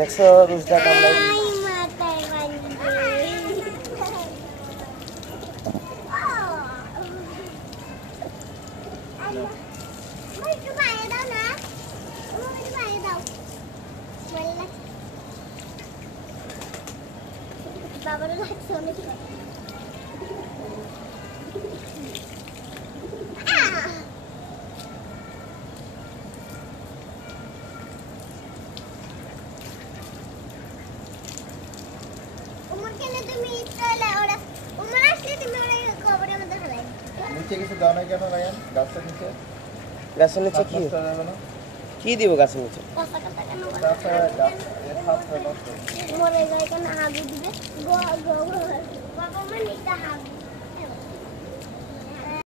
দেখছো রুজদা কামড়াই বাবার লাগছে অনেক নিচে কিছু দাও না কেন রায়ান? গাছের নিচে গাছের নিচে কি কি দিব গাছের নিচে মরে যায় কেন হাগু দিবে বাবা মানে হাগু